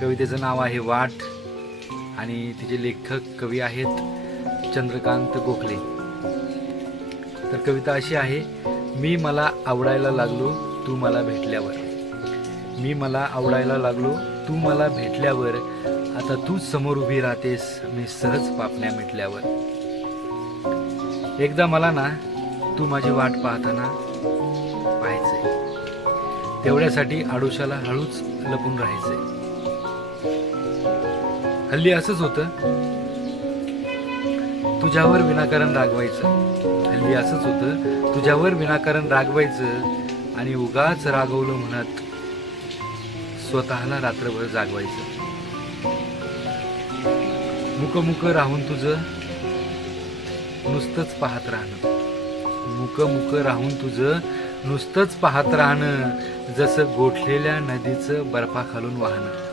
कवितेचं नाव आहे वाट आणि तिचे लेखक कवी आहेत चंद्रकांत गोखले. तर कविता अशी आहे, मी मला आवडायला लागलो तू मला भेटल्यावर. मी मला आवडायला लागलो तू मला भेटल्यावर. आता तूच समोर उभी राहतेस मी सहज पापण्या मिटल्यावर. एकदा मला ना तू माझी वाट पाहताना पाहायचंय. तेवढ्यासाठी आडोशाला हळूच लपून राहायचंय. हल्ली असंच होतं, तुझ्यावर विनाकारण रागवायचं. हल्ली असंच होतं, तुझ्यावर विनाकारण रागवायचं आणि उगाच रागवलं म्हणत स्वतःला रात्रभर जागवायचं. मुक राहून तुझं नुसतंच पाहत राहणं. मुक राहून तुझं नुसतंच पाहत राहणं. जसं गोठलेल्या नदीचं बर्फाखालून वाहणं.